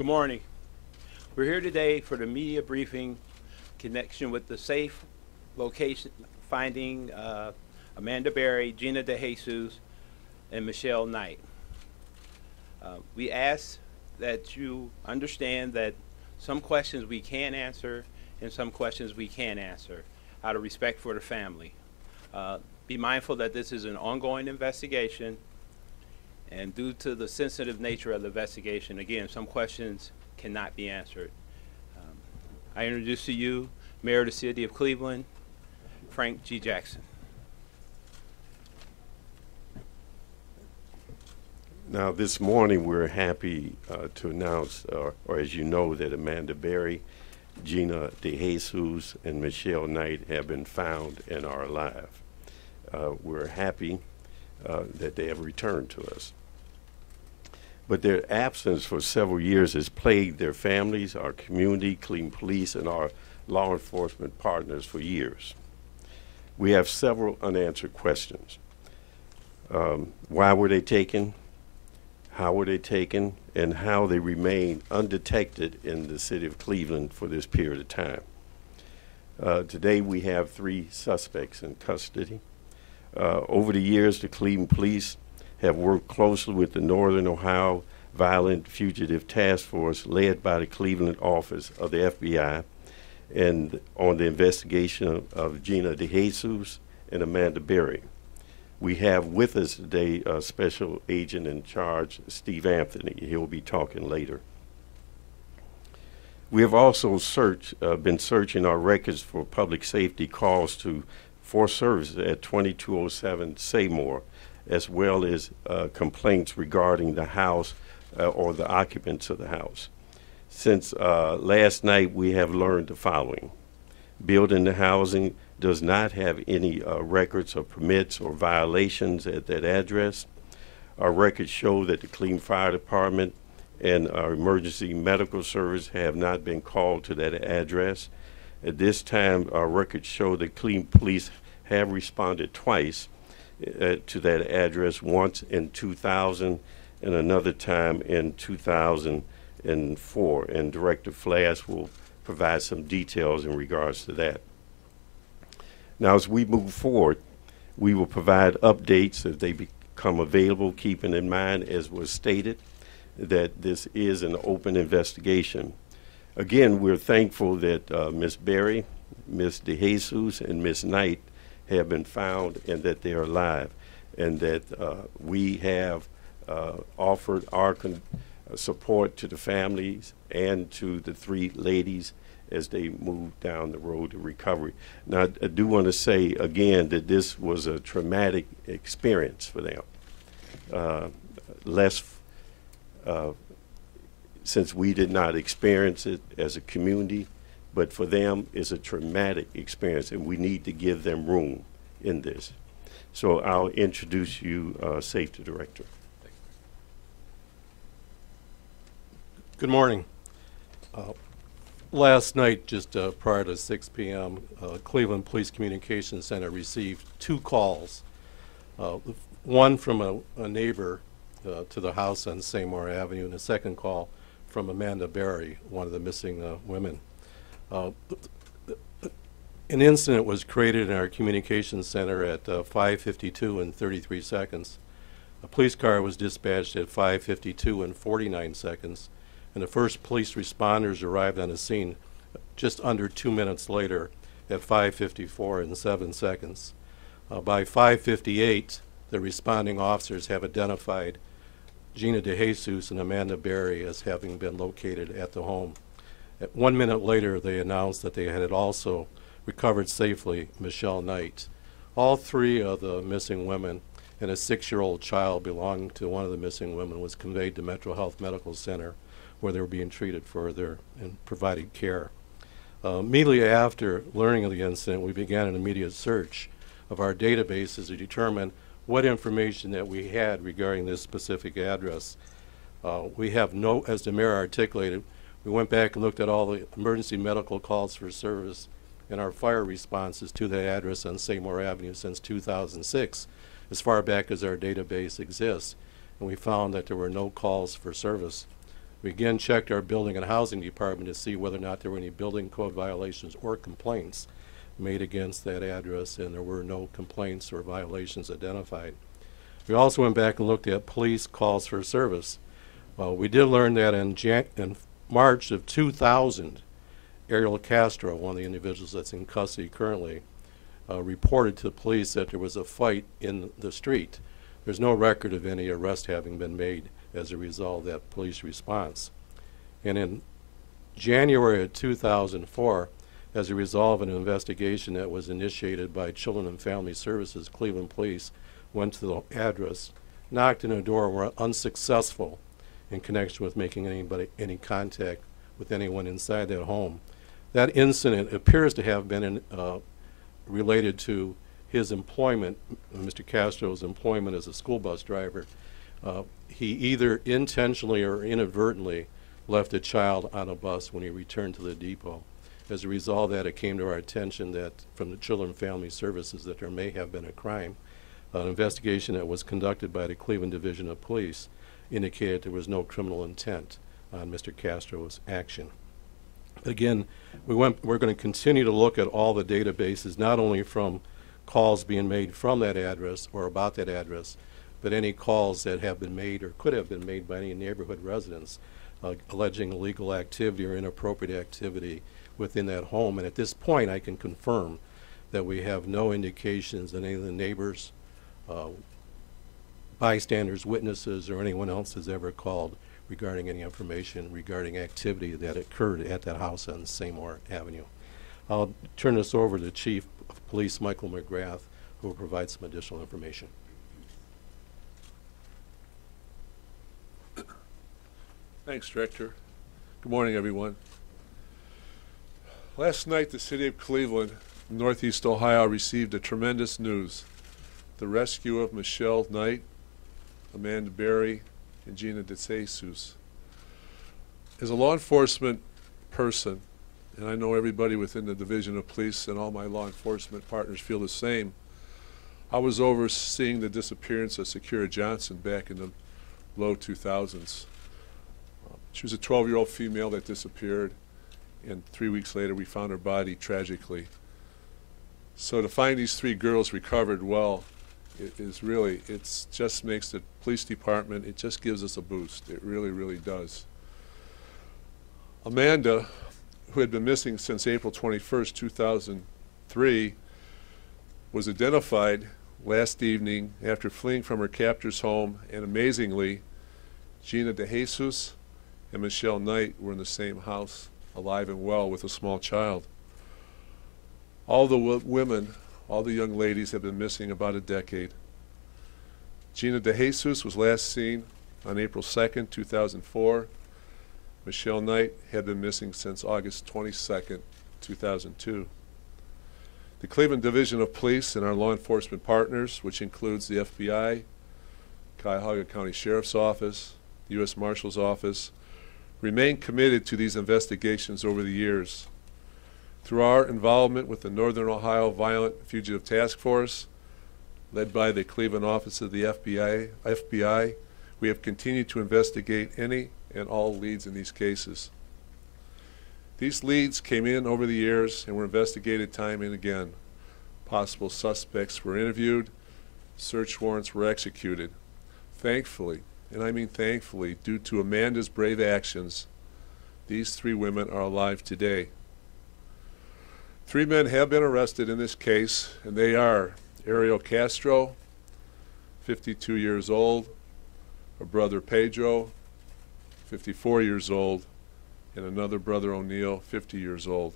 Good morning. We're here today for the media briefing connection with the safe location finding Amanda Berry, Gina DeJesus, and Michelle Knight. We ask that you understand that some questions we can answer and some questions we can't answer out of respect for the family. Be mindful that this is an ongoing investigation, and due to the sensitive nature of the investigation, again, some questions cannot be answered. I introduce to you Mayor of the City of Cleveland, Frank G. Jackson. Now, this morning we're happy to announce, or as you know, that Amanda Berry, Gina DeJesus, and Michelle Knight have been found and are alive. We're happy that they have returned to us. But their absence for several years has plagued their families, our community, Cleveland Police, and our law enforcement partners for years. We have several unanswered questions. Why were they taken? How were they taken? And how they remained undetected in the city of Cleveland for this period of time. Today we have 3 suspects in custody. Over the years, the Cleveland Police have worked closely with the Northern Ohio Violent Fugitive Task Force led by the Cleveland office of the FBI and on the investigation of Gina DeJesus and Amanda Berry. We have with us today a special agent in charge, Steve Anthony. He'll be talking later. We have also been searching our records for public safety calls for services at 2207 Seymour, as well as complaints regarding the house or the occupants of the house. Since last night, we have learned the following. Building the housing does not have any records or permits or violations at that address. Our records show that the Cleveland Fire Department and our emergency medical service have not been called to that address. At this time, our records show that Cleveland Police have responded twice to that address, once in 2000 and another time in 2004. And Director Flass will provide some details in regards to that. Now, as we move forward, we will provide updates as they become available, keeping in mind, as was stated, that this is an open investigation. Again, we're thankful that Ms. Berry, Ms. DeJesus, and Ms. Knight have been found and that they are alive, and that we have offered our support to the families and to the 3 ladies as they move down the road to recovery. Now, I do want to say again that this was a traumatic experience for them. Since we did not experience it as a community, but for them it's a traumatic experience, and we need to give them room in this. So I'll introduce you, Safety Director. Good morning. Last night, just prior to 6 p.m., Cleveland Police Communications Center received 2 calls. One from a neighbor to the house on Seymour Avenue, and a second call from Amanda Berry, one of the missing women. An incident was created in our communications center at 5:52 and 33 seconds. A police car was dispatched at 5:52 and 49 seconds, and the first police responders arrived on the scene just under 2 minutes later at 5:54 and 7 seconds. By 5:58, the responding officers have identified Gina DeJesus and Amanda Berry as having been located at the home. 1 minute later, they announced that they had also recovered safely Michelle Knight. All 3 of the missing women and a 6-year-old child belonging to one of the missing women was conveyed to Metro Health Medical Center, where they were being treated further and provided care. Immediately after learning of the incident, we began an immediate search of our databases to determine what information that we had regarding this specific address. We have no, as the mayor articulated, we went back and looked at all the emergency medical calls for service and our fire responses to that address on Seymour Avenue since 2006, as far back as our database exists. And we found that there were no calls for service We again checked our building and housing department to see whether or not there were any building code violations or complaints made against that address, and there were no complaints or violations identified. We also went back and looked at police calls for service. We did learn that in March of 2000, Ariel Castro, one of the individuals that's in custody currently, reported to the police that there was a fight in the street. There's no record of any arrest having been made as a result of that police response. And in January of 2004, as a result of an investigation that was initiated by Children and Family Services, Cleveland Police went to the address, knocked on the door, and were unsuccessful in connection with making any contact with anyone inside that home. That incident appears to have been related to his employment, Mr. Castro's employment as a school bus driver. He either intentionally or inadvertently left a child on a bus when he returned to the depot. As a result of that, it came to our attention that from the Children and Family Services that there may have been a crime. An investigation that was conducted by the Cleveland Division of Police indicated there was no criminal intent on Mr. Castro's action. Again, we're going to continue to look at all the databases, not only from calls being made from that address or about that address, but any calls that have been made or could have been made by any neighborhood residents alleging illegal activity or inappropriate activity within that home. And at this point, I can confirm that we have no indications that any of the neighbors, bystanders, witnesses, or anyone else has ever called regarding any information regarding activity that occurred at that house on Seymour Avenue. I'll turn this over to Chief of Police Michael McGrath, who will provide some additional information. Thanks, Director. Good morning, everyone. Last night, the city of Cleveland, Northeast Ohio, received a tremendous news: the rescue of Michelle Knight, Amanda Berry, and Gina DeJesus. As a law enforcement person, and I know everybody within the Division of Police and all my law enforcement partners feel the same, I was overseeing the disappearance of Sakira Johnson back in the low 2000s. She was a 12-year-old female that disappeared, and 3 weeks later we found her body tragically. So to find these three girls recovered well, it just makes the police department, it just gives us a boost. It really, really does. Amanda, who had been missing since April 21st, 2003, was identified last evening after fleeing from her captor's home, and amazingly, Gina DeJesus and Michelle Knight were in the same house, alive and well with a small child. All the women, all the young ladies have been missing about a decade. Gina DeJesus was last seen on April 2nd, 2004. Michelle Knight had been missing since August 22nd, 2002. The Cleveland Division of Police and our law enforcement partners, which includes the FBI, Cuyahoga County Sheriff's Office, the U.S. Marshal's Office, remain committed to these investigations over the years. Through our involvement with the Northern Ohio Violent Fugitive Task Force, led by the Cleveland office of the FBI, we have continued to investigate any and all leads in these cases. These leads came in over the years and were investigated time and again. Possible suspects were interviewed, search warrants were executed. Thankfully, and I mean thankfully, due to Amanda's brave actions, these three women are alive today. 3 men have been arrested in this case, and they are Ariel Castro, 52 years old, her brother Pedro, 54 years old, and another brother O'Neill, 50 years old.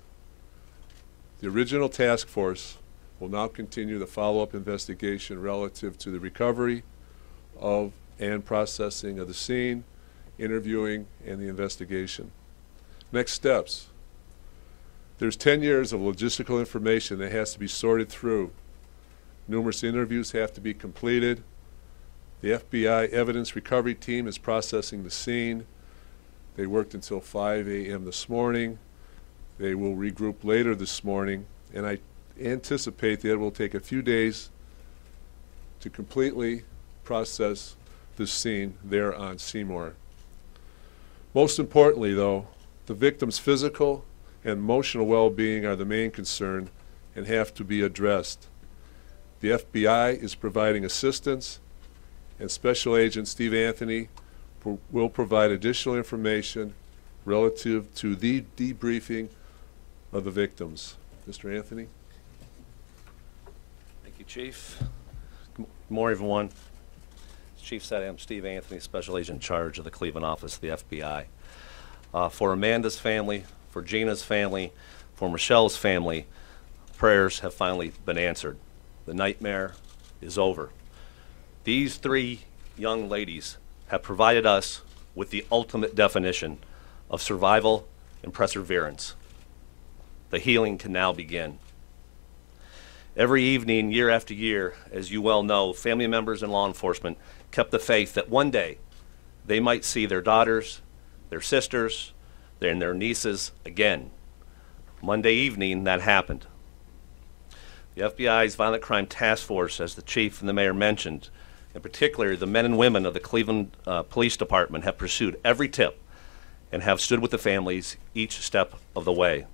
The original task force will now continue the follow-up investigation relative to the recovery of and processing of the scene, interviewing, and the investigation. Next steps. There's 10 years of logistical information that has to be sorted through. Numerous interviews have to be completed. The FBI evidence recovery team is processing the scene. They worked until 5 a.m. this morning. They will regroup later this morning, and I anticipate that it will take a few days to completely process the scene there on Seymour. Most importantly, though, the victim's physical and emotional well-being are the main concern and have to be addressed. The FBI is providing assistance, and Special Agent Steve Anthony will provide additional information relative to the debriefing of the victims. Mr. Anthony? Thank you, Chief. Good morning, everyone. As Chief said, I'm Steve Anthony, Special Agent in charge of the Cleveland office of the FBI. For Amanda's family, for Gina's family, for Michelle's family, prayers have finally been answered. The nightmare is over. These three young ladies have provided us with the ultimate definition of survival and perseverance. The healing can now begin. Every evening, year after year, as you well know, family members and law enforcement kept the faith that one day they might see their daughters, their sisters, and their nieces again. Monday evening, that happened. The FBI's Violent Crime Task Force, as the Chief and the Mayor mentioned, in particular, the men and women of the Cleveland Police Department have pursued every tip and have stood with the families each step of the way.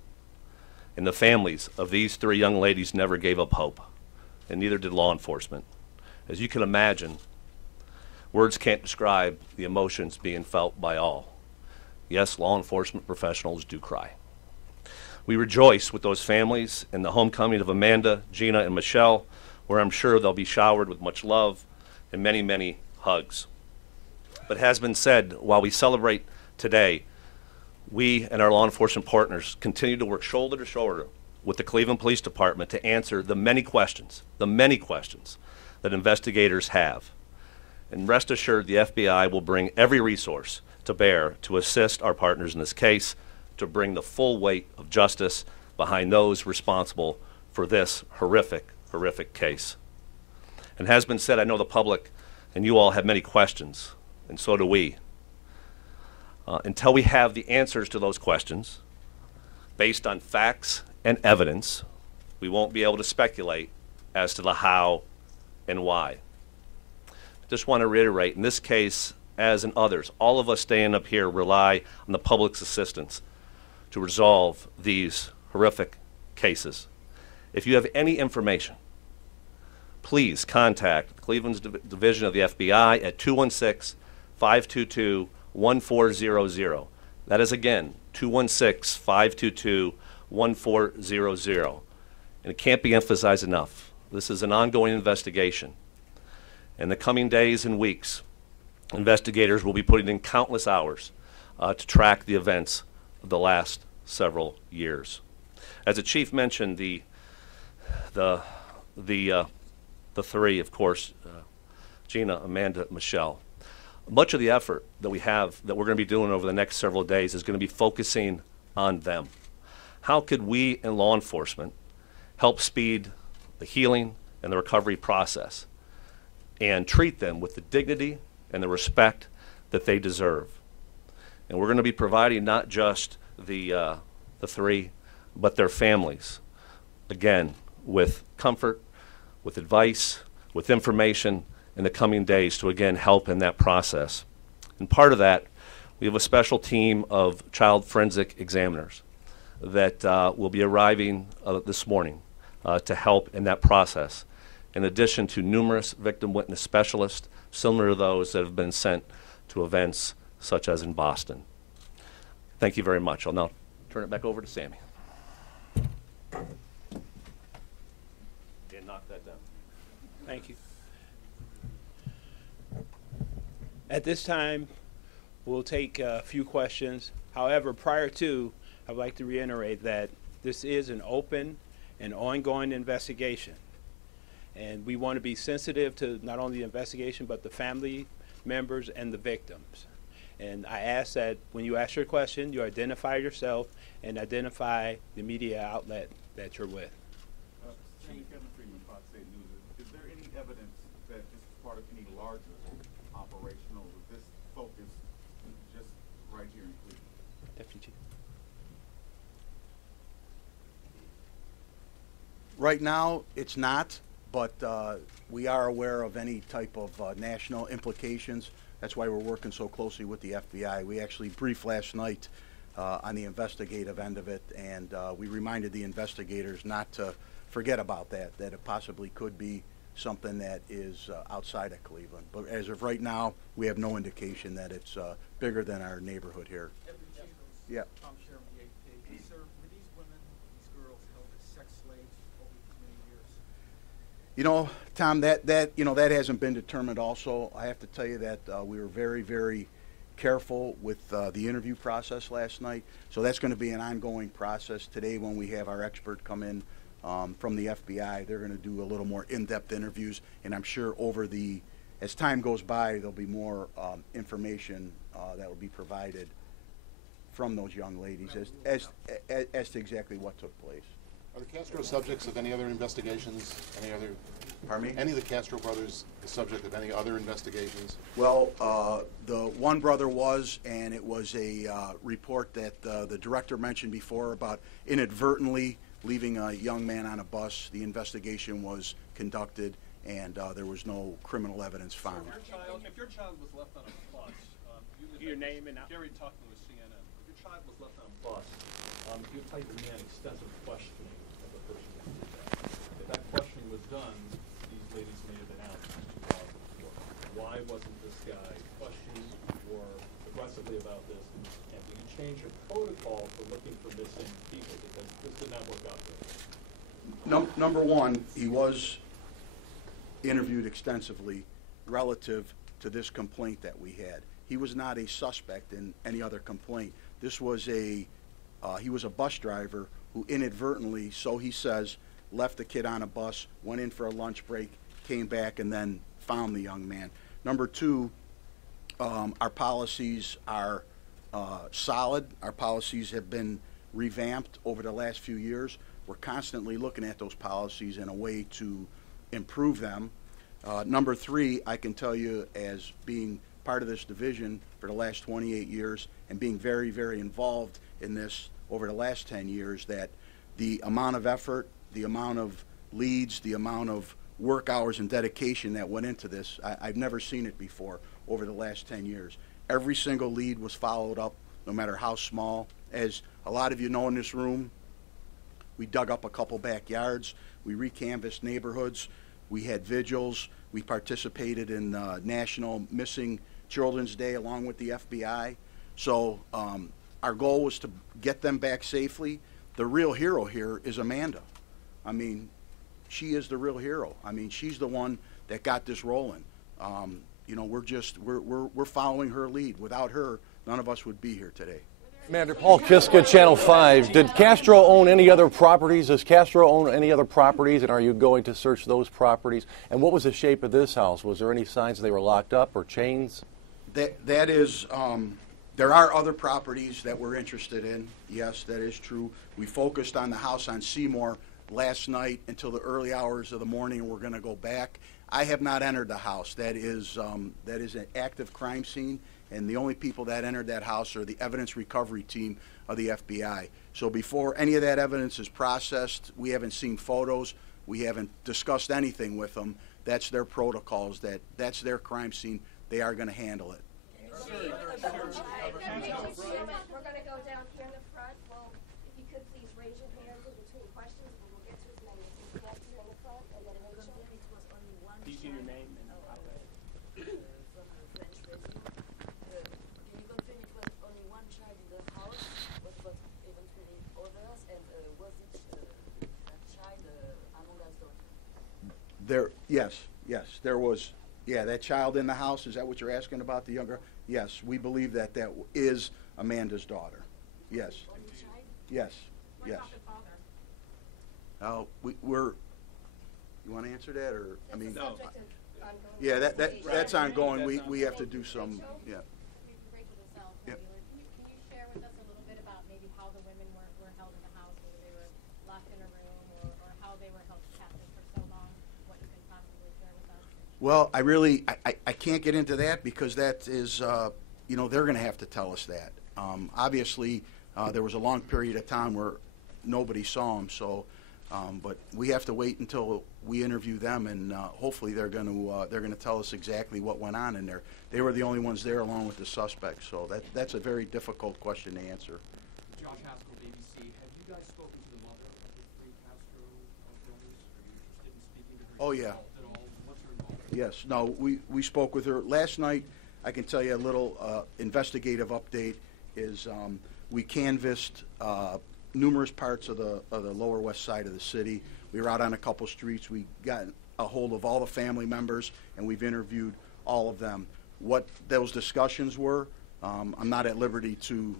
And the families of these three young ladies never gave up hope, and neither did law enforcement. As you can imagine, words can't describe the emotions being felt by all. Yes, law enforcement professionals do cry. We rejoice with those families in the homecoming of Amanda, Gina, and Michelle, where I'm sure they'll be showered with much love and many, many hugs. But it has been said, while we celebrate today, we and our law enforcement partners continue to work shoulder to shoulder with the Cleveland Police Department to answer the many questions that investigators have. And rest assured, the FBI will bring every resource to bear to assist our partners in this case to bring the full weight of justice behind those responsible for this horrific, horrific case. And has been said, I know the public and you all have many questions, and so do we. Until we have the answers to those questions, based on facts and evidence, we won't be able to speculate as to the how and why. I just want to reiterate, in this case, as in others, all of us staying up here rely on the public's assistance to resolve these horrific cases. If you have any information, please contact Cleveland's Division of the FBI at 216-522-1400. That is, again, 216-522-1400. And it can't be emphasized enough. This is an ongoing investigation. In the coming days and weeks, investigators will be putting in countless hours to track the events of the last several years. As the Chief mentioned, the three, of course, Gina, Amanda, Michelle. Much of the effort that we have, that we're going to be doing over the next several days, is going to be focusing on them. How could we in law enforcement help speed the healing and the recovery process and treat them with the dignity and the respect that they deserve? And we're going to be providing not just the three, but their families, again, with comfort, with advice, with information in the coming days to, again, help in that process. And part of that, we have a special team of child forensic examiners that will be arriving this morning to help in that process, in addition to numerous victim witness specialists similar to those that have been sent to events such as in Boston. Thank you very much. I'll now turn it back over to Sammy. And knock that down. Thank you. At this time, we'll take a few questions. However, prior to, I'd like to reiterate that this is an open and ongoing investigation. And we want to be sensitive to not only the investigation, but the family members and the victims. And I ask that when you ask your question, you identify yourself and identify the media outlet that you're with. Chief Kevin Freeman, Fox 8 News. Is there any evidence that this is part of any larger operation, or was this focused just right here in Cleveland? Deputy Chief. Right now, it's not, but we are aware of any type of national implications That's why we're working so closely with the FBI. We actually briefed last night on the investigative end of it, and we reminded the investigators not to forget about that it possibly could be something that is outside of Cleveland. But as of right now, we have no indication that it's bigger than our neighborhood here. Yeah. Tom Sherman, the 8th page. Sir, were these women, these girls, held as sex slaves over these many years? You know, Tom, that hasn't been determined also. I have to tell you that we were very, very careful with the interview process last night. So that's going to be an ongoing process. Today when we have our expert come in from the FBI, they're going to do a little more in-depth interviews, and I'm sure as time goes by, there'll be more information that will be provided from those young ladies as to exactly what took place. Are the Castro subjects of any other investigations? Pardon me? Any of the Castro brothers the subject of any other investigations? Well, the one brother was, and it was a report that the director mentioned before about inadvertently leaving a young man on a bus. The investigation was conducted, and there was no criminal evidence found. If your child was left on a bus, Your name and Gary Tuckman with CNN. If your child was left on a bus, you would probably demand extensive questioning of the person who did that. If that questioning was done, these ladies may have been out since 2004. Why wasn't this guy questioned more aggressively about this? And did you change your protocol for looking for missing people? Because this did not work out good. Number one, he was interviewed extensively relative to this complaint that we had. He was not a suspect in any other complaint. This was he was a bus driver who inadvertently, so he says, left the kid on a bus, went in for a lunch break, came back, and then found the young man. Number two, our policies are solid. Our policies have been revamped over the last few years. We're constantly looking at those policies in a way to improve them. Number three, I can tell you, as being part of this division for the last 28 years and being very, very involved in this over the last 10 years, that the amount of effort, the amount of leads, the amount of work hours and dedication that went into this, I've never seen it before over the last 10 years. Every single lead was followed up, no matter how small. As a lot of you know in this room, we dug up a couple backyards, we recanvassed neighborhoods, we had vigils, we participated in National Missing Children's Day along with the FBI. So our goal was to get them back safely. The real hero here is Amanda. I mean, she is the real hero. I mean, she's the one that got this rolling. You know, we're following her lead. Without her, none of us would be here today. Commander Paul Kiska, Channel 5. Did Castro own any other properties? Does Castro own any other properties, and are you going to search those properties? And what was the shape of this house? Was there any signs they were locked up or chains? That is, there are other properties that we're interested in. Yes, that is true. We focused on the house on Seymour last night until the early hours of the morning, and we're going to go back. I have not entered the house. That is an active crime scene, and the only people that entered that house are the evidence recovery team of the FBI. So before any of that evidence is processed, we haven't seen photos, we haven't discussed anything with them. That's their protocols, that's their crime scene. They are going to handle it. We're going to go down here in the front. Well, if you could please raise your hands in between questions, and we'll get to as many as we can here in the front, and then Rachel. Please give your name and From the French resume. Can you confirm it was only one child in the house? What about eventually others? And was it a child among us daughter? Yes, there was. Yeah, that child in the house, is that what you're asking about, the younger? Yes, we believe that is Amanda's daughter. Yes. Only child? Yes, What yes. about the father? You want to answer that, or, I mean? That's a subject of ongoing Yeah, investigation. that's ongoing. We have to do some, yeah. Rachel DeSalle, Yep. can you share with us a little bit about maybe how the women were held in the house, whether they were locked in a room, or how they were held captive for so long, what you can possibly share with us? Well, I can't get into that because that is, they're going to have to tell us that. Obviously, there was a long period of time where nobody saw them, so But we have to wait until we interview them, and hopefully they're going to tell us exactly what went on in there. They were the only ones there, along with the suspects. So that's a very difficult question to answer. Josh Haskell, ABC. Have you guys spoken to the mother of the three Castro brothers? Are you interested in speaking to her? Oh, yeah. At all? What's her involvement? Yes. No, we spoke with her last night. I can tell you a little investigative update is we canvassed numerous parts of the lower west side of the city. We were out on a couple streets. We got a hold of all the family members, and we've interviewed all of them. What those discussions were, I'm not at liberty to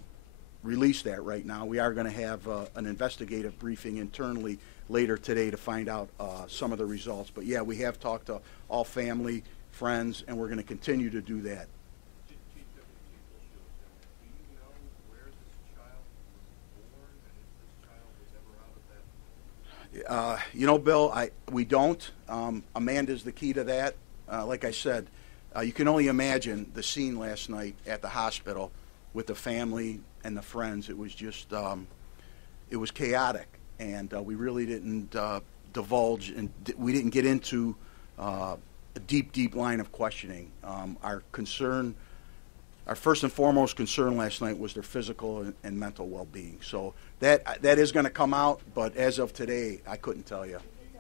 release that right now. We are going to have an investigative briefing internally later today to find out some of the results. But yeah, we have talked to all family, friends, and we're going to continue to do that. You know, Bill, we don't. Amanda's the key to that. Like I said, you can only imagine the scene last night at the hospital with the family and the friends. It was just, it was chaotic, and we really didn't divulge, and we didn't get into a deep line of questioning. Our first and foremost concern last night was their physical and mental well-being. So that is going to come out, but as of today, I couldn't tell you. Do you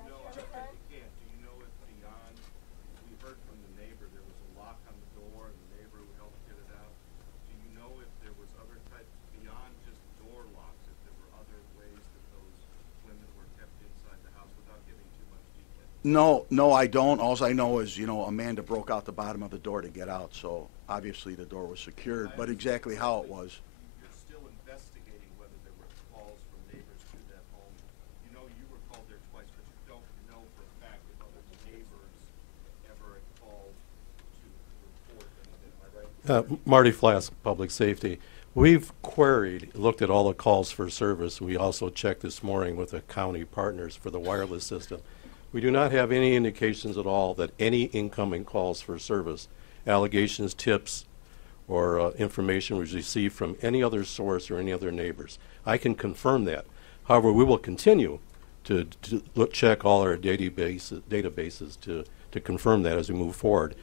know if beyond, we heard from the neighbor, there was a lock on the door and the neighbor who helped get it out. Do you know if there was other types beyond just door locks, if there were other ways that those women were kept inside the house without giving too much detail? No, I don't. All I know is, Amanda broke out the bottom of the door to get out, so obviously the door was secured, but exactly how it was. You're still investigating whether there were calls from neighbors to that home. You know you were called there twice, but you don't know for a fact if other neighbors ever had called to report anything, am I right? Marty Flask, Public Safety. We've looked at all the calls for service. We also checked this morning with the county partners for the wireless system. We do not have any indications at all that any incoming calls for service, allegations, tips, or information was received from any other source or any other neighbors. I can confirm that. However, we will continue to check all our databases to confirm that as we move forward.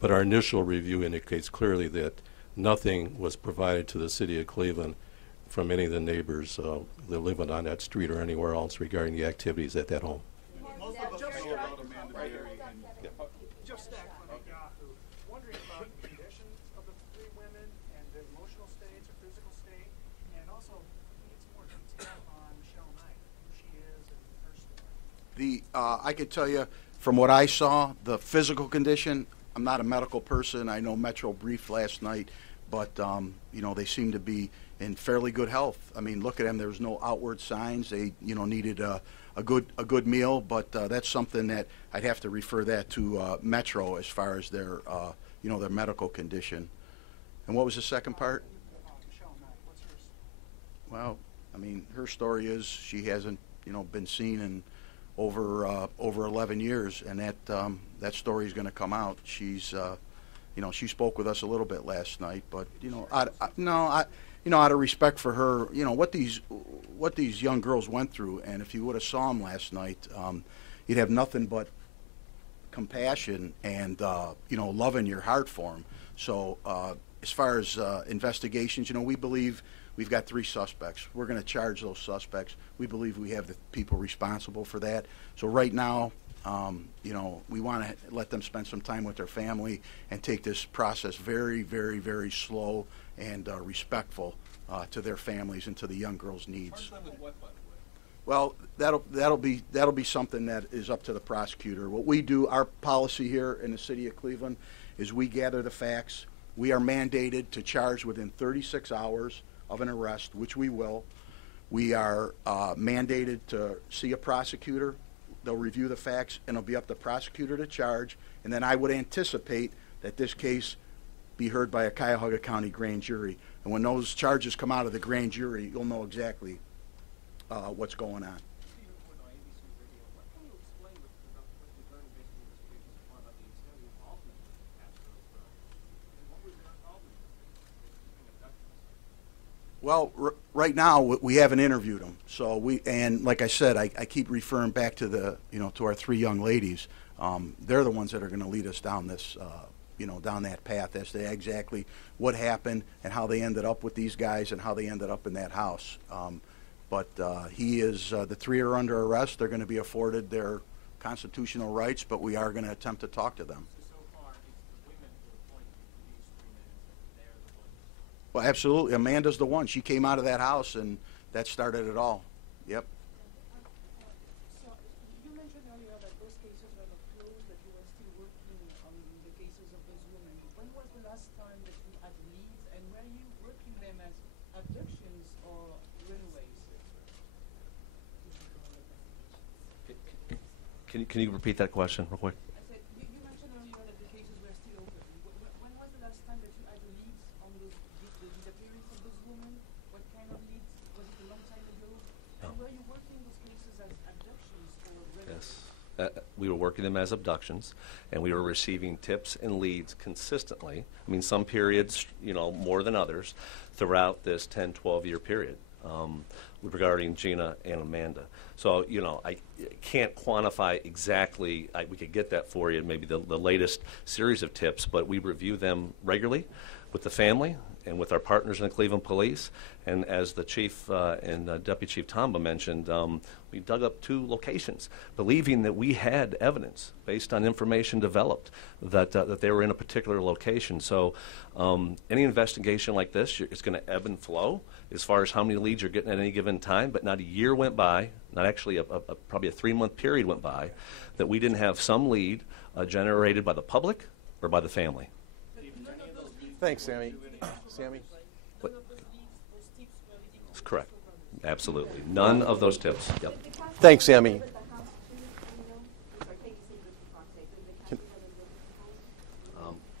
But our initial review indicates clearly that nothing was provided to the city of Cleveland from any of the neighbors that live on that street or anywhere else regarding the activities at that home. Most of us know about Amanda Berry and Jeff Stack from Yahoo. Wondering about the conditions of the three women and their emotional states or physical state, and also need some more detail on Michelle Knight, who she is and her story. I could tell you from what I saw, the physical condition, I'm not a medical person. I know Metro briefed last night, but they seem to be in fairly good health. I mean, look at them. There was no outward signs. They, needed a good meal, but that's something that I'd have to refer that to Metro as far as their their medical condition. And what was the second part? Michelle Knight, what's her story? Well, I mean, her story is she hasn't been seen in over 11 years, and that story is going to come out. She's she spoke with us a little bit last night, but out of respect for her, what these young girls went through, and if you would have saw them last night, you'd have nothing but compassion and love in your heart for them. So as far as investigations, we believe we've got 3 suspects. We're going to charge those suspects. We believe we have the people responsible for that. So right now, we want to let them spend some time with their family and take this process very, very, very slow and respectful to their families and to the young girls' needs. Well, that'll be something that is up to the prosecutor. What we do, our policy here in the city of Cleveland, is we gather the facts. We are mandated to charge within 36 hours of an arrest, which we will. We are mandated to see a prosecutor. They'll review the facts, and it'll be up to the prosecutor to charge. And then I would anticipate that this case be heard by a Cuyahoga County grand jury. And when those charges come out of the grand jury, you'll know exactly what's going on. Well, right now we haven't interviewed them, so and like I said, I keep referring back to to our three young ladies. They're the ones that are going to lead us down this, down that path as to exactly what happened and how they ended up with these guys and how they ended up in that house. But the three are under arrest. They're going to be afforded their constitutional rights, but we are going to attempt to talk to them. Well, absolutely. Amanda's the one. She came out of that house, and that started it all. Yep. So you mentioned earlier that those cases were not closed, that you were still working on the cases of those women. When was the last time that you had leads, and were you working them as abductions or runaways? Can you repeat that question real quick? I said, you mentioned earlier that the cases were still open. When was the last time that you had leads on the disappearance of those women? What kind of leads? Was it a long time ago? And were you working those cases as abductions or runaways? Yes. We were working them as abductions, and we were receiving tips and leads consistently. I mean, some periods, more than others, throughout this 10, 12-year period regarding Gina and Amanda. So, I can't quantify exactly. We could get that for you, maybe the latest series of tips, but we review them regularly with the family and with our partners in the Cleveland Police. And as the Chief and Deputy Chief Tomba mentioned, we dug up 2 locations, believing that we had evidence based on information developed that they were in a particular location. So any investigation like this, it's going to ebb and flow as far as how many leads you're getting at any given time, but not a year went by, not actually probably a 3-month period went by, that we didn't have some lead generated by the public or by the family. Thanks, Sammy. Sammy? That's correct. Absolutely. None of those tips. Yep. Thanks, Sammy. I'm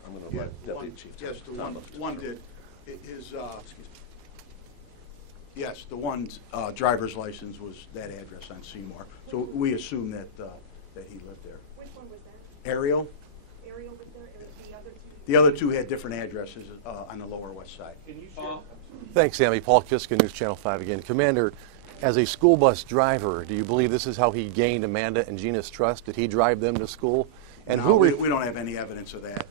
going to let Deputy Chief Yes, the Tomba. one did. Yes, the one's driver's license was that address on Seymour. So we assume that he lived there. Which one was that? Ariel? Ariel was there, and the other two? The other 2 had different addresses on the Lower West Side. Can you share? Thanks, Sammy. Paul Kiska, News Channel 5 again. Commander, as a school bus driver, do you believe this is how he gained Amanda and Gina's trust? Did he drive them to school? And No, we don't have any evidence of that,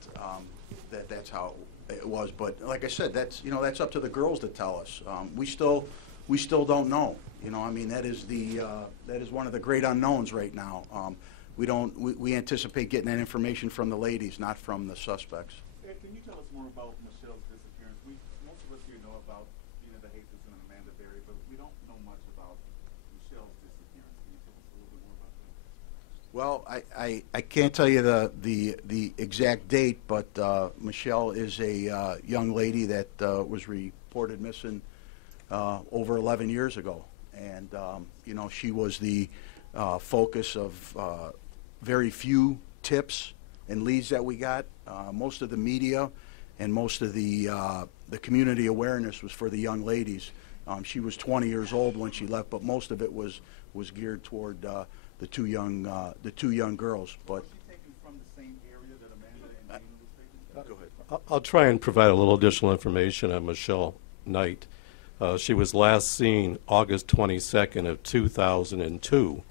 that's how it was. But like I said, that's up to the girls to tell us. We still don't know. That is one of the great unknowns right now. We anticipate getting that information from the ladies, not from the suspects. Can you tell us more about Michelle's disappearance? Most of us here know about Gina DeJesus and Amanda Berry, but we don't know much about Michelle's disappearance. Can you tell us a little bit more about that? Well, I can't tell you the exact date, but Michelle is a young lady that was reported missing over 11 years ago, and she was the focus of very few tips and leads that we got. Most of the media and most of the community awareness was for the young ladies. She was 20 years old when she left, but most of it was geared toward the two young girls. But Was she taken from the same area that Amanda and Gina was taken? go ahead. I'll try and provide a little additional information on Michelle Knight. She was last seen August 22nd of 2002.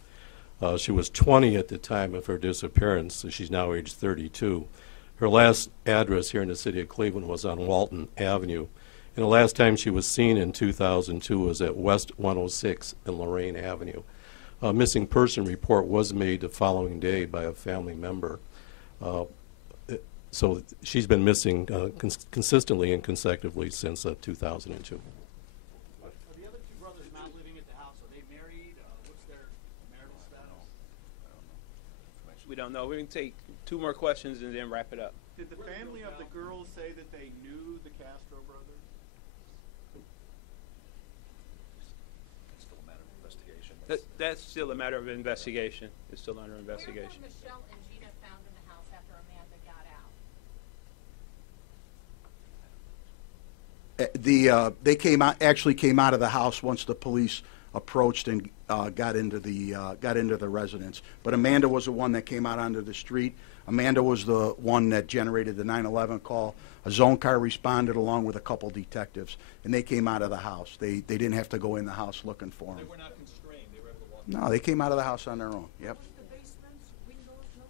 She was 20 at the time of her disappearance, so she's now age 32. Her last address here in the city of Cleveland was on Walton Avenue. And the last time she was seen in 2002 was at West 106 and Lorraine Avenue. A missing person report was made the following day by a family member. So she's been missing consistently and consecutively since 2002. Are the other 2 brothers not living at the house? Are they married? What's their marital status? We don't know. We can take 2 more questions and then wrap it up. Did the family of the girls say that they knew the Castro brothers? It's still a matter of investigation. That's still a matter of investigation. It's still under investigation. Where were Michelle and Gina found in the house after Amanda got out? They came out of the house once the police approached and got into the residence. But Amanda was the one that came out onto the street. Amanda was the one that generated the 911 call. A zone car responded along with a couple detectives, and they came out of the house. They didn't have to go in the house looking for them. They were not constrained, they were able to walk. No, they came out of the house on their own. Yep. The basements, windows, no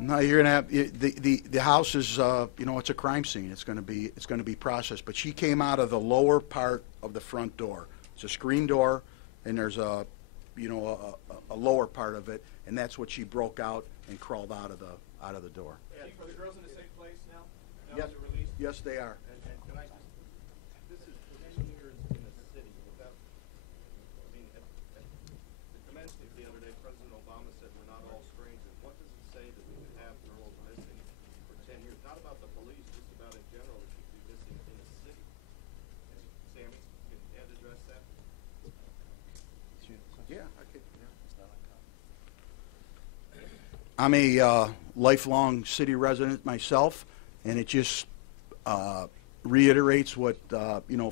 windows. No, you're gonna have the house is you know, it's a crime scene. It's gonna be processed. But she came out of the lower part of the front door. It's a screen door, and there's a lower part of it, and that's what she broke out and crawled out of the door. Chief, are the girls in a safe place now? Yes, Now they're released? yes, they are. And can I just, this is many years in a city without, I mean, at the commencement the other day, President Obama said we're not all strangers. What does it say that we could have girls missing for 10 years? Not about the police, just about in general, that you could be missing in a city. Sammy, can Ed address that? Yeah, I could. I'm a lifelong city resident myself, and it just reiterates what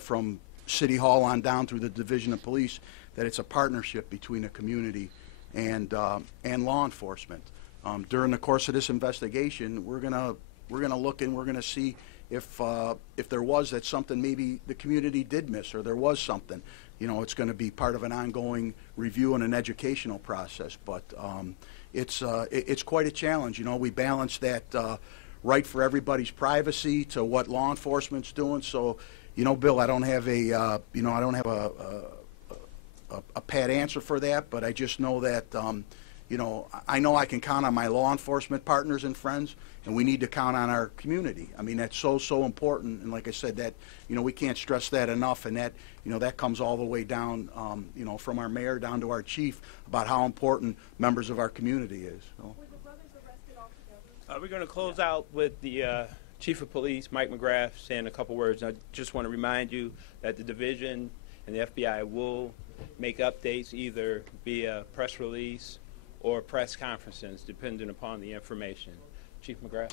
from City Hall on down through the Division of Police, that it's a partnership between the community and law enforcement. During the course of this investigation, we're gonna look and we're gonna see if there was that something maybe the community did miss, or there was something. It's going to be part of an ongoing review and an educational process. But it's quite a challenge. We balance that right for everybody's privacy to what law enforcement's doing. So, Bill, I don't have a pat answer for that, but I just know that I know I can count on my law enforcement partners and friends, and we need to count on our community. I mean, that's so important, and like I said, that we can't stress that enough, and that that comes all the way down, from our mayor down to our chief, about how important members of our community is. So. Were the brothers arrested altogether? We're going to close out with the Chief of Police, Mike McGrath, saying a couple words. I just want to remind you that the division and the FBI will make updates either via press release or press conferences, depending upon the information. Chief McGrath.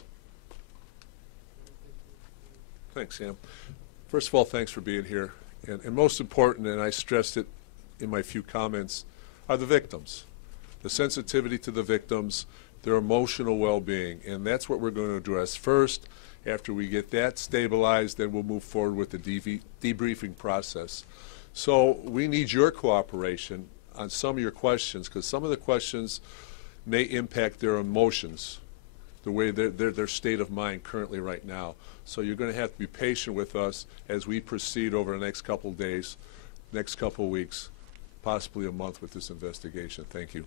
Thanks, Sam. First of all, thanks for being here. And most important, and I stressed it in my few comments, are the victims. The sensitivity to the victims, their emotional well-being, and that's what we're going to address first. After we get that stabilized, then we'll move forward with the debriefing process. So we need your cooperation on some of your questions, because some of the questions may impact their emotions, the way their state of mind currently right now. So you're going to have to be patient with us as we proceed over the next couple of days, next couple of weeks, possibly a month with this investigation. Thank you.